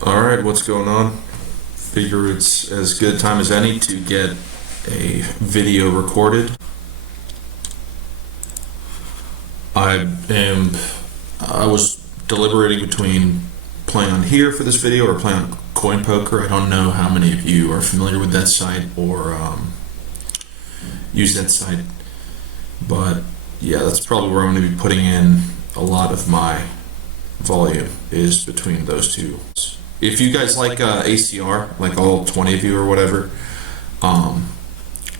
Alright, what's going on? Figure it's as good a time as any to get a video recorded. I was deliberating between playing on here for this video or playing on Coin Poker. I don't know how many of you are familiar with that site or use that site, but yeah, that's probably where I'm going to be putting in a lot of my volume, is between those two. If you guys like ACR, like all 20 of you or whatever,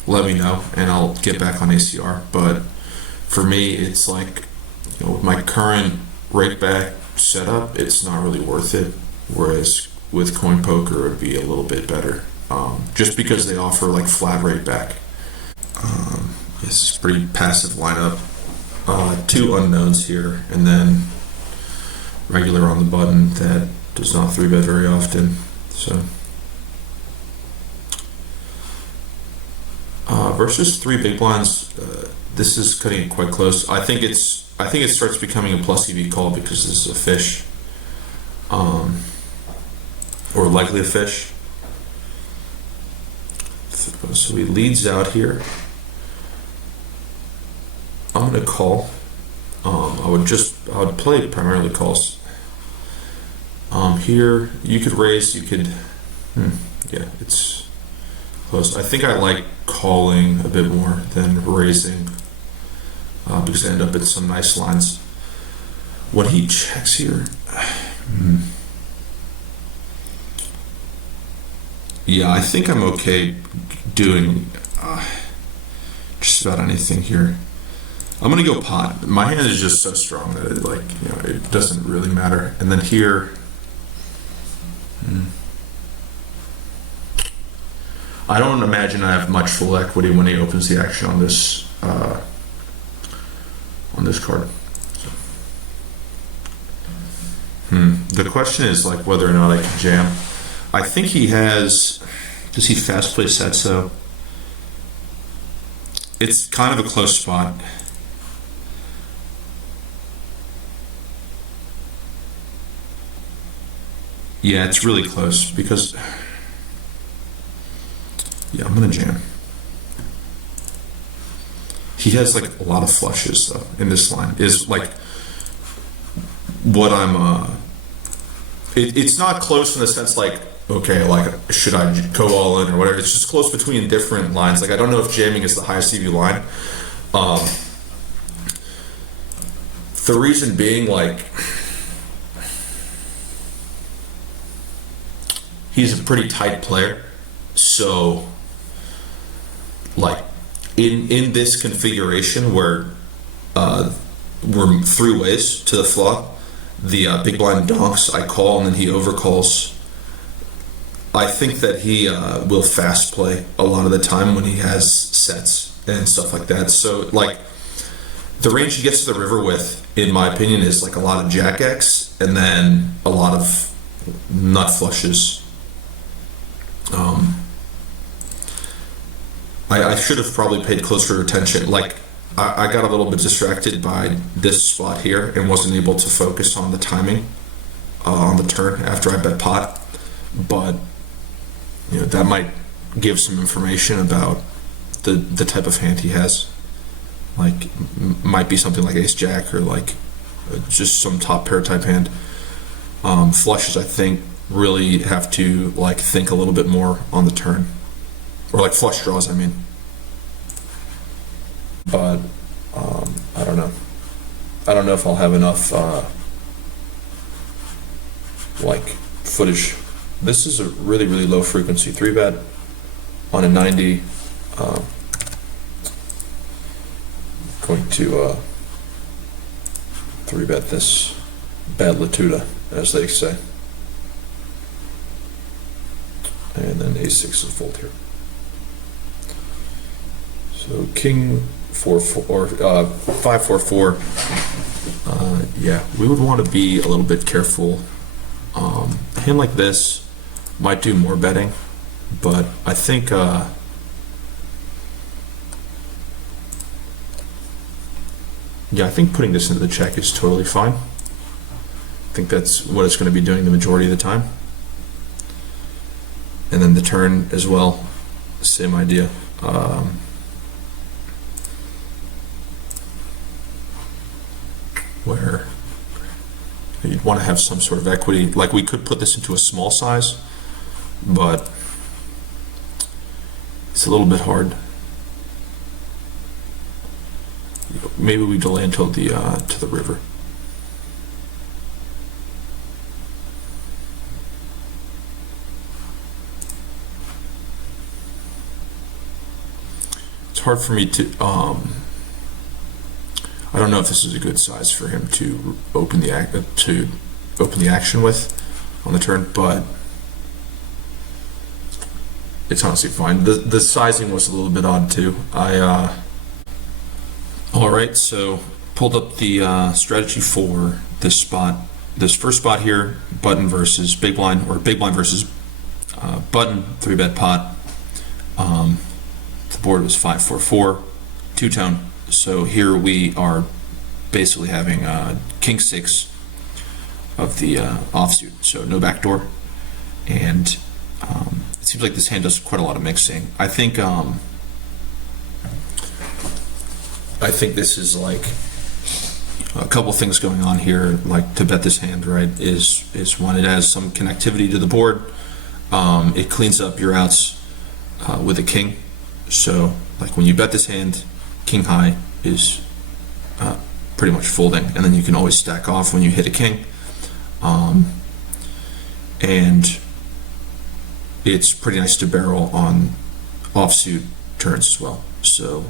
let me know and I'll get back on ACR. But for me, it's like, with my current rake back setup, it's not really worth it. Whereas with Coin Poker, it would be a little bit better, just because they offer like flat rate back. It's a pretty passive lineup. Two unknowns here, and then regular on the button that does not 3-bet very often. So versus 3 big blinds, this is cutting it quite close. I think it starts becoming a plus EV call because this is a fish, or likely a fish. So he leads out here. I'm gonna call. I would play primarily calls. Here you could raise, you could, yeah, it's close. I think I like calling a bit more than raising, because I end up at some nice lines. When he checks here, yeah, I think I'm okay doing just about anything here. I'm gonna go pot. My hand is just so strong that it it doesn't really matter. And then here, I don't imagine I have much full equity when he opens the action on this card. So, the question is like whether or not I can jam. I think he has. Does he fast play sets though? It's kind of a close spot. Yeah, it's really close because, yeah, I'm gonna jam. He has like a lot of flushes though in this line. Is like what I'm. It's not close in the sense like, okay, like should I go all in or whatever. It's just close between different lines. Like I don't know if jamming is the highest EV line. The reason being, like, he's a pretty tight player, so like in this configuration where we're 3 ways to the flop, the big blind donks, I call, and then he overcalls. I think that he will fast play a lot of the time when he has sets and stuff like that. So like the range he gets to the river with, in my opinion, is like a lot of Jack X and then a lot of nut flushes. I should have probably paid closer attention. Like I got a little bit distracted by this spot here and wasn't able to focus on the timing on the turn after I bet pot. But that might give some information about the type of hand he has. Like might be something like Ace Jack or like just some top pair type hand. Flushes, I think, really have to like think a little bit more on the turn, or like flush draws, I mean. But I don't know. I don't know if I'll have enough like footage. This is a really low frequency 3-bet on a 90. Going to 3-bet this bad Latuda, as they say. And then A6 is fold here. So King 4-4 or 5-4-4. Yeah, we would want to be a little bit careful. A hand like this might do more betting, but I think yeah, I think putting this into the check is totally fine. I think that's what it's going to be doing the majority of the time. and then the turn as well, same idea. Where you'd want to have some sort of equity. Like, we could put this into a small size, but it's a little bit hard. Maybe we delay until the to the river. It's hard for me to I don't know if this is a good size for him to open the action with on the turn, but it's honestly fine. The sizing was a little bit odd too. All right, so pulled up the strategy for this first spot here, button versus big blind, or big blind versus button, 3-bet pot. The board was 5-4-4, two-tone. So here we are basically having king 6 of the offsuit, so no backdoor, and it seems like this hand does quite a lot of mixing. I think this is like a couple things going on here. Like, to bet this hand, right, is one, it has some connectivity to the board. It cleans up your outs with a king. So, like, when you bet this hand, king high is pretty much folding, and then you can always stack off when you hit a king. And it's pretty nice to barrel on offsuit turns as well. So,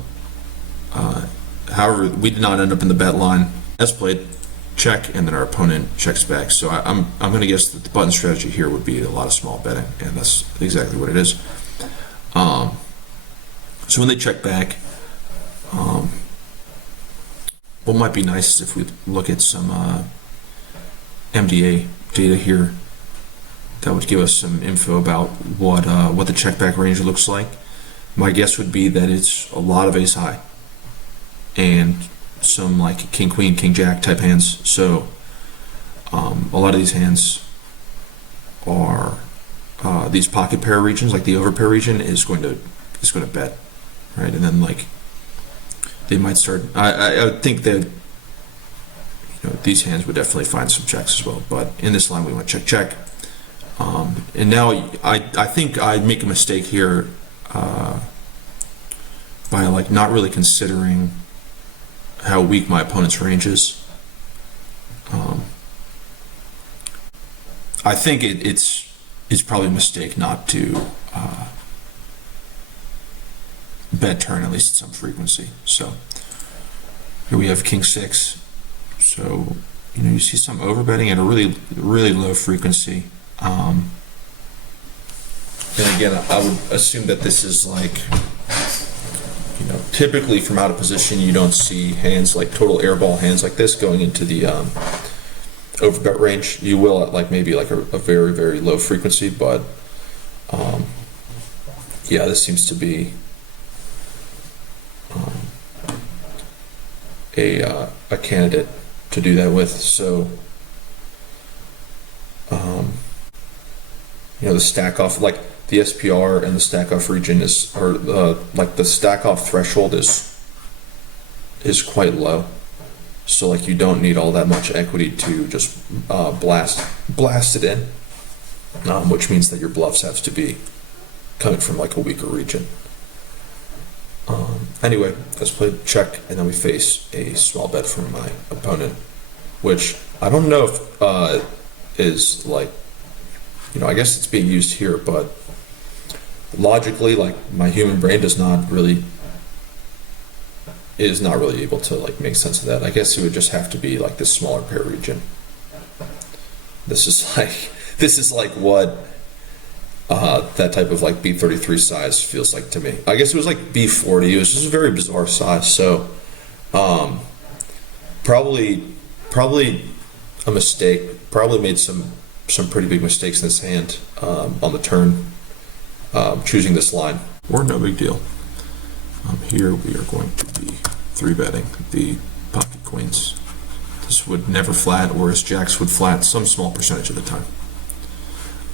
however, we did not end up in the bet line. As played, check, and then our opponent checks back. So I'm going to guess that the button strategy here would be a lot of small betting, and that's exactly what it is. So when they check back, what might be nice is if we look at some MDA data here that would give us some info about what the check back range looks like. My guess would be that it's a lot of ace high and some like king queen, king jack type hands. So a lot of these hands are these pocket pair regions, like the overpair region is going to bet, right? And then like they might start. I would think that these hands would definitely find some checks as well. But in this line, we went check check. And now I think I'd make a mistake here by like not really considering how weak my opponent's range is. I think it's probably a mistake not to bet turn at least at some frequency. So here we have king 6. So you see some overbetting at a really low frequency. And again, I would assume that this is like, typically from out of position, you don't see hands like total airball hands like this going into the overbet range. You will at like maybe like a very, very low frequency, but yeah, this seems to be a candidate to do that with. So the stack off, like the SPR and the stack off region like the stack off threshold is quite low. So like you don't need all that much equity to just blast it in, which means that your bluffs have to be coming from like a weaker region. Anyway, let's play check, and then we face a small bet from my opponent, which I don't know if is like, I guess it's being used here, but logically, like my human brain is not really able to like make sense of that. I guess it would just have to be like this smaller pair region. This is like what that type of like B33 size feels like to me. I guess it was like B40. It was just a very bizarre size. So probably a mistake. Probably made some pretty big mistakes in this hand on the turn, choosing this line. Or no big deal. Here we are going to be 3-betting the pocket queens. This would never flat, or as jacks would flat some small percentage of the time.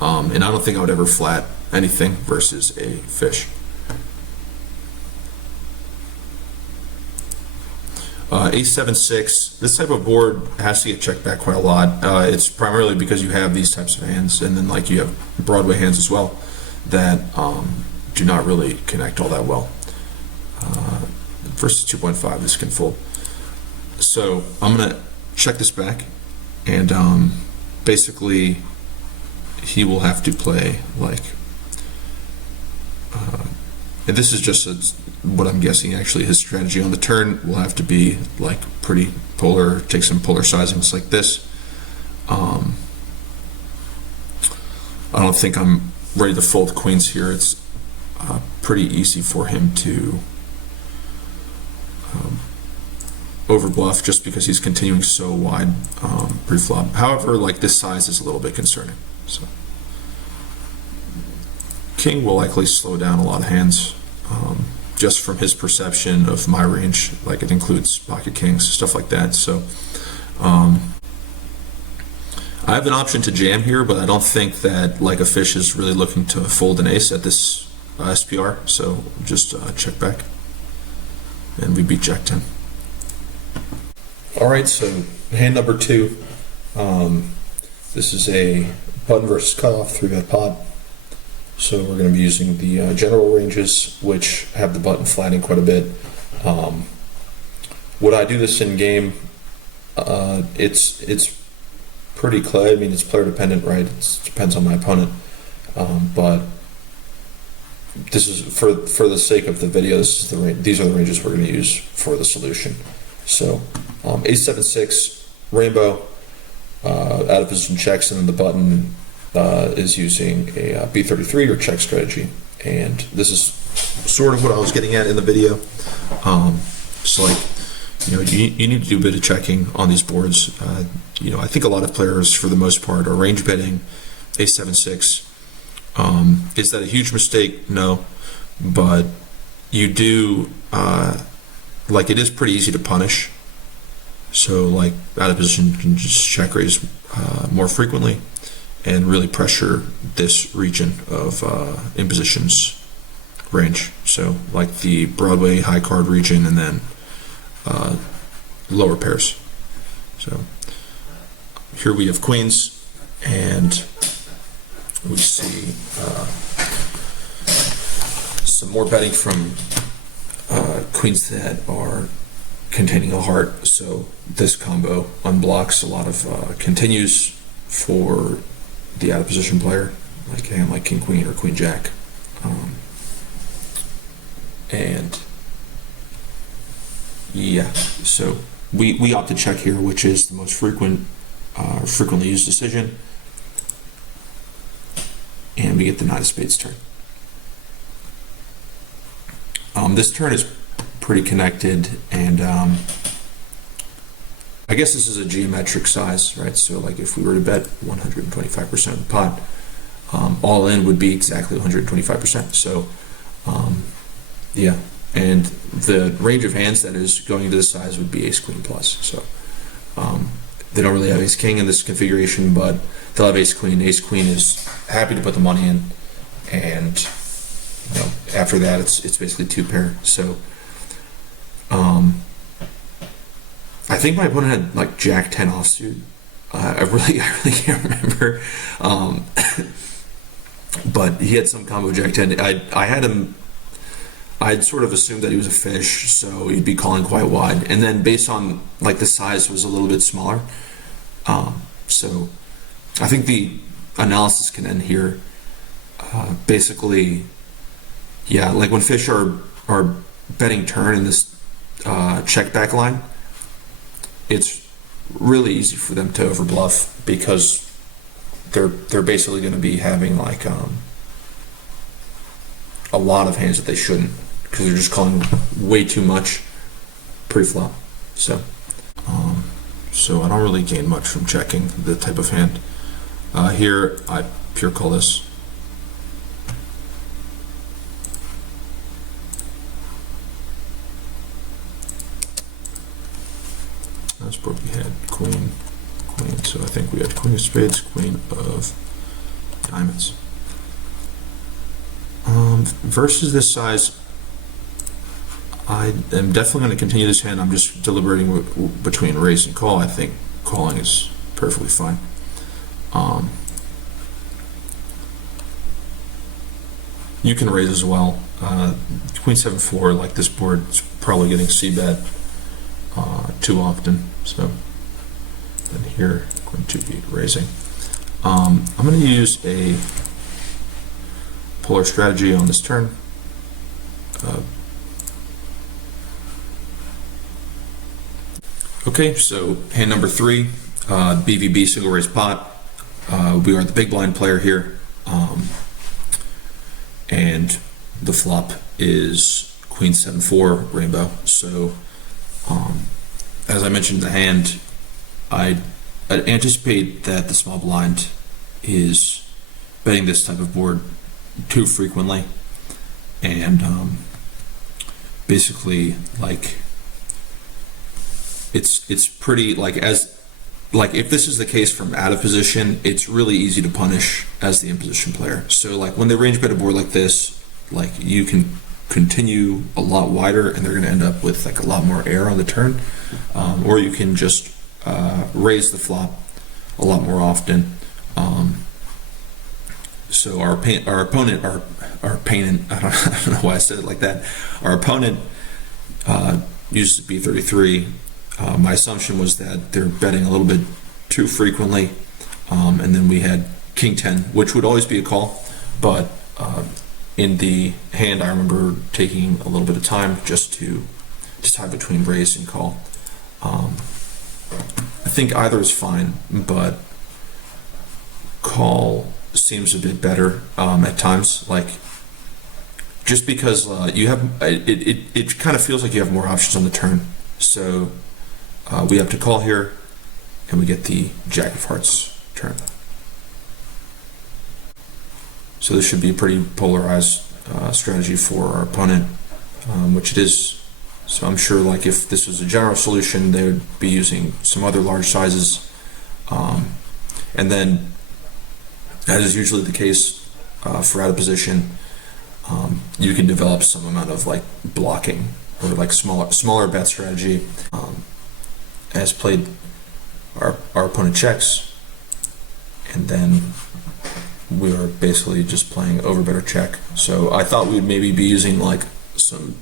And I don't think I would ever flat anything versus a fish. Ace-7-6, this type of board has to get checked back quite a lot. It's primarily because you have these types of hands, and then like you have Broadway hands as well that do not really connect all that well. Versus 2.5, this can fold. So I'm gonna check this back, and basically he will have to play like, and this is just what I'm guessing actually his strategy on the turn will have to be like pretty polar, take some polar sizings like this. I don't think I'm ready to fold queens here. It's pretty easy for him to overbluff just because he's continuing so wide pre-flop. However, like this size is a little bit concerning. So king will likely slow down a lot of hands just from his perception of my range. Like it includes pocket kings, stuff like that. So I have an option to jam here, but I don't think that like a fish is really looking to fold an ace at this SPR. So just check back, and we beat Jack 10. All right, so hand number 2. This is a button versus cutoff 3-bet pot. So we're going to be using the general ranges, which have the button flattening quite a bit. Would I do this in game? It's pretty clear. I mean, it's player dependent, right? It depends on my opponent. But this is for the sake of the video. This is these are the ranges we're going to use for the solution. So Ace-7-6 rainbow, out of position checks, and then the button is using a B33 or check strategy. And this is sort of what I was getting at in the video. So like, you need to do a bit of checking on these boards. I think a lot of players, for the most part, are range betting Ace-7-6. Is that a huge mistake? No, but you do, like it is pretty easy to punish. So like out of position, you can just check raise more frequently and really pressure this region of impositions range. So like the Broadway high card region, and then lower pairs. So here we have queens, and we see some more betting from queens that are containing a heart. So this combo unblocks a lot of continues for the out of position player, like a hand like king queen or queen jack, and yeah, so we opt to check here, which is the most frequently used decision, and we get the 9 of spades turn. This turn is pretty connected, and I guess this is a geometric size, right? So like if we were to bet 125% of the pot, all in would be exactly 125%. So yeah, and the range of hands that is going into this size would be ace queen plus. So they don't really have ace king in this configuration, but they'll have ace queen. Ace queen is happy to put the money in, and after that it's basically 2 pair. So I think my opponent had like Jack 10 offsuit. I really can't remember. But he had some combo Jack 10. I had him. I'd sort of assumed that he was a fish, so he'd be calling quite wide. And then based on like the size was a little bit smaller. So I think the analysis can end here. Basically, yeah, like when fish are betting turn in this check back line, it's really easy for them to overbluff because they're basically going to be having like a lot of hands that they shouldn't, because they're just calling way too much pre-flop. So I don't really gain much from checking the type of hand. Here I pure call this. That's probably had queen, so I think we had queen of spades, queen of diamonds. Versus this size, I am definitely going to continue this hand. I'm just deliberating between raise and call. I think calling is perfectly fine. You can raise as well. Queen 7-4, like this board, is probably getting c-bet too often. So then here, I'm going to be raising. I'm going to use a polar strategy on this turn. Okay, so hand number 3, BVB single raise pot. We are the big blind player here, and the flop is Queen 7-4 rainbow. So, as I mentioned in the hand, I anticipate that the small blind is betting this type of board too frequently, and basically, like, it's pretty, like, if this is the case from out of position, it's really easy to punish as the in position player. So like when they range bet a board like this, like you can continue a lot wider and they're going to end up with like a lot more air on the turn, or you can just raise the flop a lot more often. So our opponent, I don't know why I said it like that. Our opponent uses B33. My assumption was that they're betting a little bit too frequently, and then we had King 10, which would always be a call, but in the hand I remember taking a little bit of time just to decide between raise and call. I think either is fine, but call seems a bit better at times, like just because you have it kind of feels like you have more options on the turn. So we have to call here, and we get the Jack of Hearts turn. So this should be a pretty polarized strategy for our opponent, which it is. So I'm sure, like, if this was a general solution, they would be using some other large sizes, and then, as is usually the case for out of position, you can develop some amount of like blocking or like smaller bet strategy. As played, our opponent checks, and then we are basically just playing over better check. So I thought we'd maybe be using like some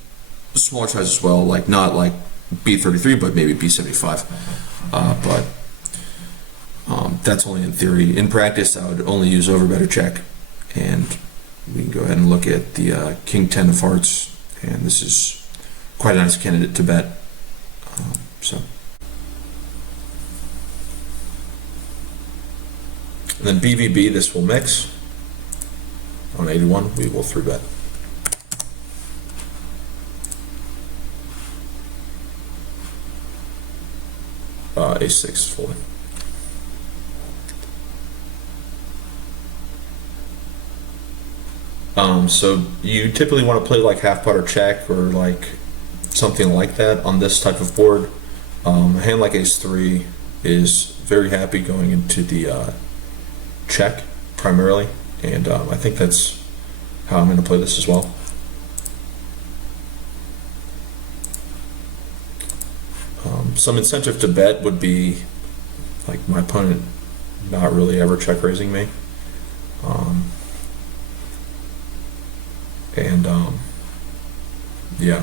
smaller size as well, like not like B33, but maybe B75. But that's only in theory. In practice, I would only use over better check, and we can go ahead and look at the King 10 of Hearts, and this is quite a nice candidate to bet. And then BVB, this will mix. On 81, we will 3-bet. A6 folding. So you typically want to play like half pot or check or like something like that on this type of board. A hand like Ace-3 is very happy going into the check primarily, and I think that's how I'm going to play this as well. Some incentive to bet would be like my opponent not really ever check raising me, and yeah,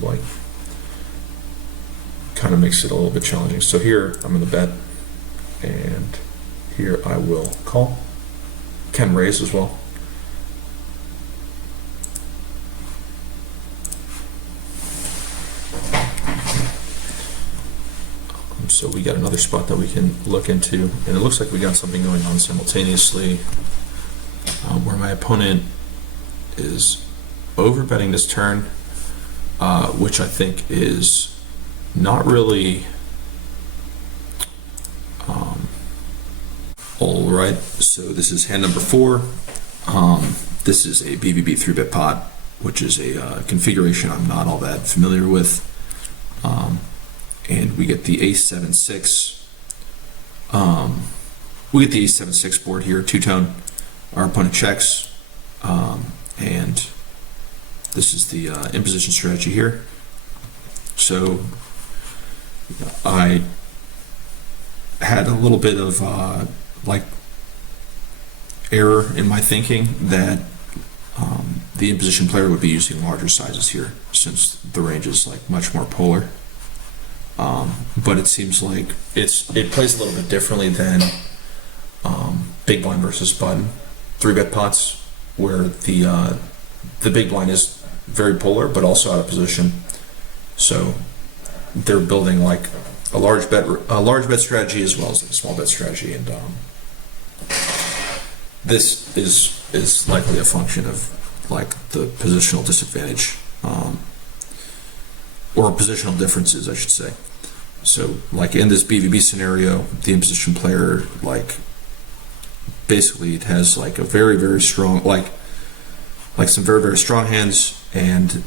like kind of makes it a little bit challenging. So here I'm going to bet, and here I will call. Can raise as well. So we got another spot that we can look into, and it looks like we got something going on simultaneously, where my opponent is overbetting this turn, which I think is not really all right. So this is hand number 4. This is a BVB 3-bet pot, which is a configuration I'm not all that familiar with. And we get the Ace-7-6. We get the Ace-7-6 board here, two-tone. our opponent checks, and this is the imposition strategy here. So I had a little bit of like error in my thinking that the imposition player would be using larger sizes here, since the range is like much more polar. But it seems like it plays a little bit differently than big blind versus button 3-bet pots, where the big blind is very polar but also out of position. So they're building like a large bet strategy as well as like a small bet strategy, and this is likely a function of like the positional disadvantage, or positional differences, I should say. So like in this BVB scenario, the imposition player like basically it has like a very strong like some very strong hands and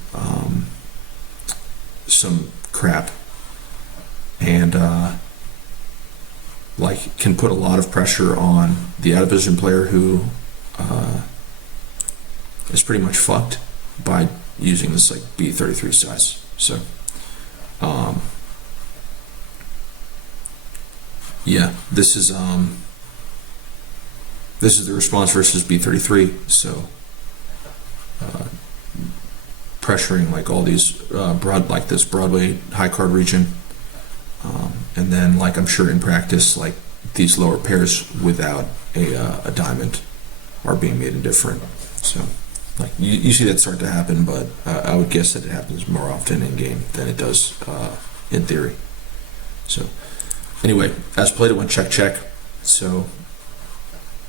some crap, and like can put a lot of pressure on the out of position player, who is pretty much fucked by using this like B33 size. So yeah, this is the response versus B33. So pressuring like all these this Broadway high card region, and then like I'm sure in practice like these lower pairs without a diamond are being made indifferent. So like you see that start to happen, but I would guess that it happens more often in game than it does in theory. So anyway, as played, it went check. So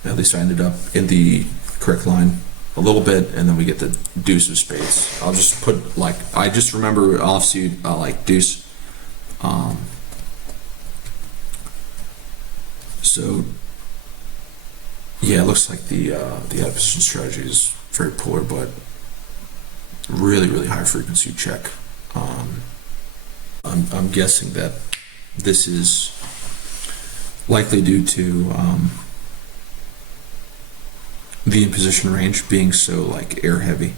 at least I ended up in the correct line a little bit, and then we get the deuce of spades. I'll just put like I just remember offsuit like deuce. So yeah, it looks like the out of position strategy is very poor, but really high frequency check. I'm guessing that this is likely due to the imposition range being so like air heavy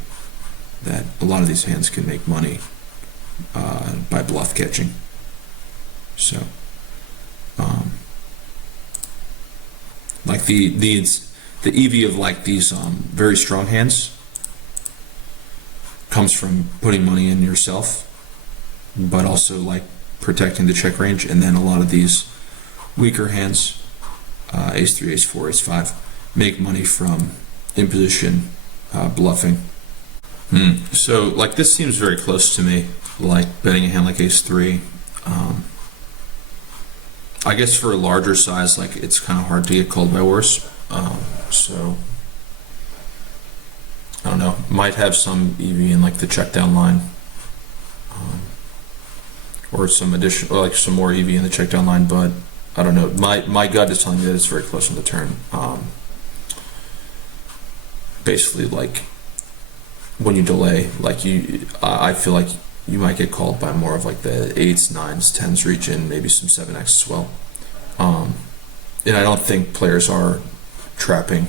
that a lot of these hands can make money by bluff catching. So like the EV of like these very strong hands comes from putting money in yourself, but also like protecting the check range. And then a lot of these weaker hands, ace 3, ace 4, ace 5, make money from imposition bluffing. So like this seems very close to me, like betting a hand like ace 3. I guess for a larger size, like it's kind of hard to get called by worse. So I don't know, might have some EV in like the check down line, or some additional, like some more EV in the check down line, but I don't know. My gut is telling me that it's very close on the turn. Basically, like when you delay, like I feel like you might get called by more of like the 8s, 9s, 10s region, maybe some 7x as well. And I don't think players are trapping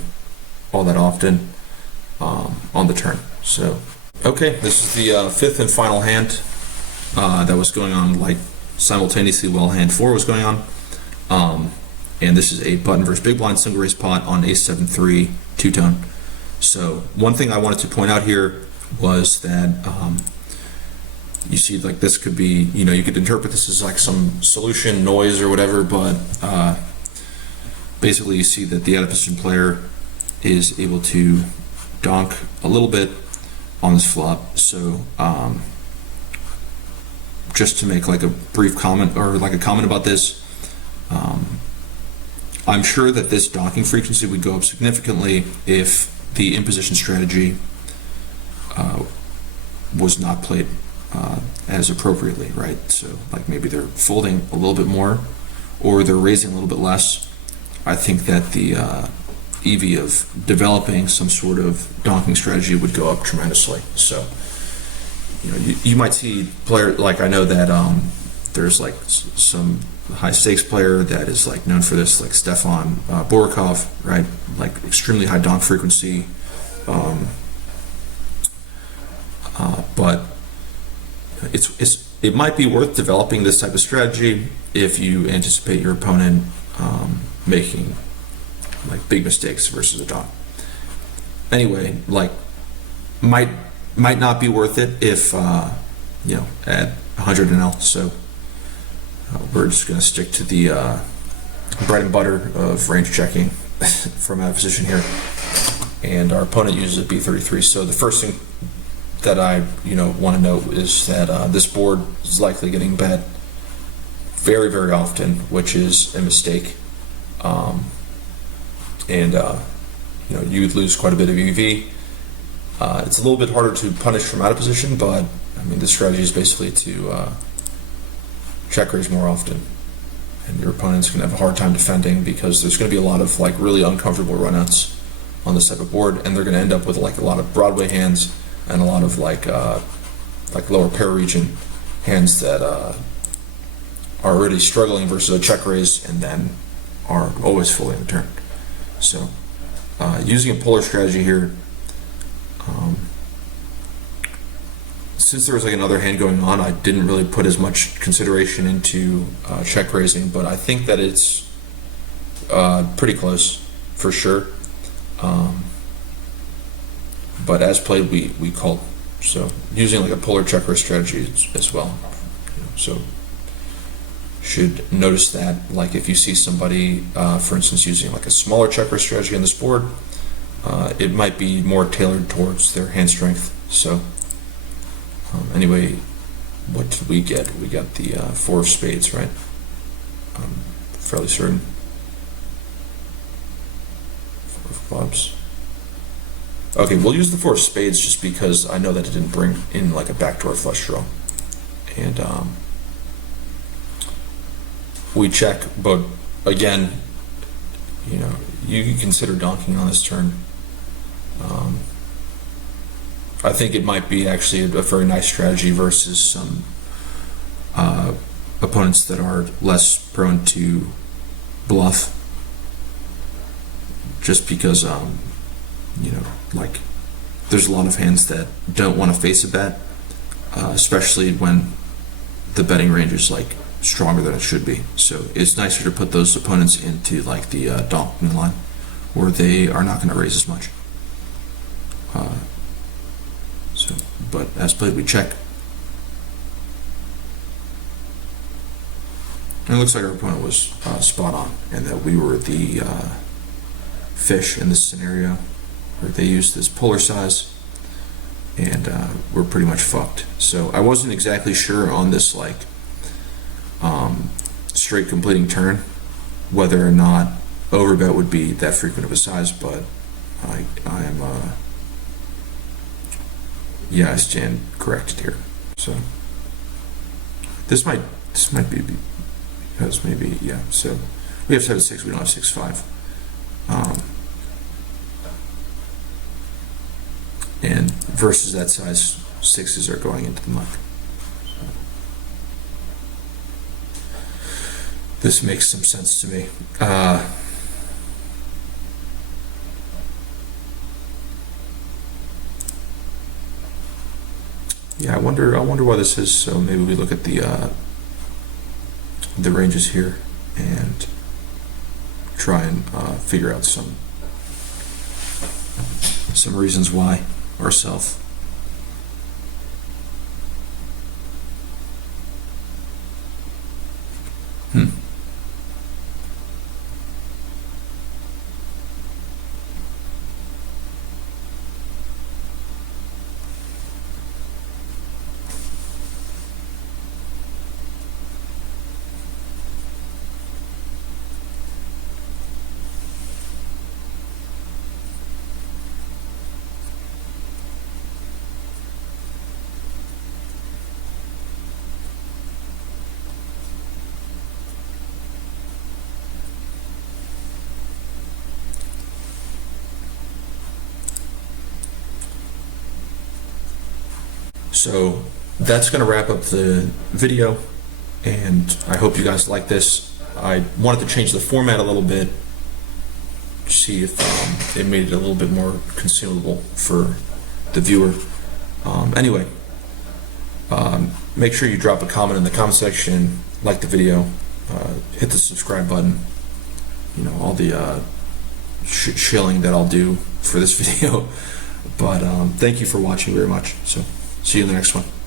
all that often on the turn. So, okay, this is the fifth and final hand that was going on like simultaneously while hand 4 was going on. And this is a button versus big blind single raise pot on ace 7-3 two-tone. So one thing I wanted to point out here was that you see like this could be, you could interpret this as like some solution noise or whatever, but basically you see that the out of position player is able to donk a little bit on this flop. So just to make like a brief comment or like a comment about this, I'm sure that this donking frequency would go up significantly if the imposition strategy was not played as appropriately, right? So like maybe they're folding a little bit more or they're raising a little bit less. I think that the EV of developing some sort of donking strategy would go up tremendously. So you might see player like, I know that there's like some high stakes player that is like known for this, like Stefan Borikov, right? like extremely high donk frequency. But it might be worth developing this type of strategy if you anticipate your opponent making like big mistakes versus a donk. Anyway, like might not be worth it if at 100 NL. So we're just going to stick to the bread and butter of range checking from out of position here, and our opponent uses a B33. So the first thing that I want to note is that this board is likely getting bet very, very often, which is a mistake, and you would lose quite a bit of EV. It's a little bit harder to punish from out of position, but I mean the strategy is basically to check raise more often, and your opponent's going to have a hard time defending because there's going to be a lot of like really uncomfortable runouts on this type of board, and they're going to end up with like a lot of Broadway hands and a lot of like lower pair region hands that are already struggling versus a check raise and then are always fully in the turn. So using a polar strategy here, since there was like another hand going on, I didn't really put as much consideration into check raising, but I think that it's pretty close for sure. But as played, we called. So using like a polar check raise strategy as well. So should notice that, like if you see somebody, for instance, using like a smaller check raise strategy on this board, it might be more tailored towards their hand strength. So anyway, what did we get? We got the 4 of spades, right? I'm fairly certain. 4 of clubs. Okay, we'll use the 4 of spades just because I know that it didn't bring in like a backdoor flush draw. And we check, but again, you can consider donking on this turn. I think it might be actually a very nice strategy versus some opponents that are less prone to bluff, just because like there's a lot of hands that don't want to face a bet, especially when the betting range is like stronger than it should be. So it's nicer to put those opponents into like the donking line where they are not going to raise as much. But as played, we check. And it looks like our opponent was spot on, and that we were the fish in this scenario, where they used this polar size, and we're pretty much fucked. So I wasn't exactly sure on this like straight completing turn whether or not overbet would be that frequent of a size, but I am I stand corrected here. So this might be because maybe so we have 7-6, we don't have 6-5, and versus that size, 6s are going into the muck. So this makes some sense to me. I wonder why this is. So maybe we look at the ranges here and try and figure out some reasons why ourselves. So that's going to wrap up the video, and I hope you guys like this. I wanted to change the format a little bit see if it made it a little bit more consumable for the viewer. Anyway, make sure you drop a comment in the comment section, like the video, hit the subscribe button, you know, all the shilling that I'll do for this video. But thank you for watching very much. So see you in the next one.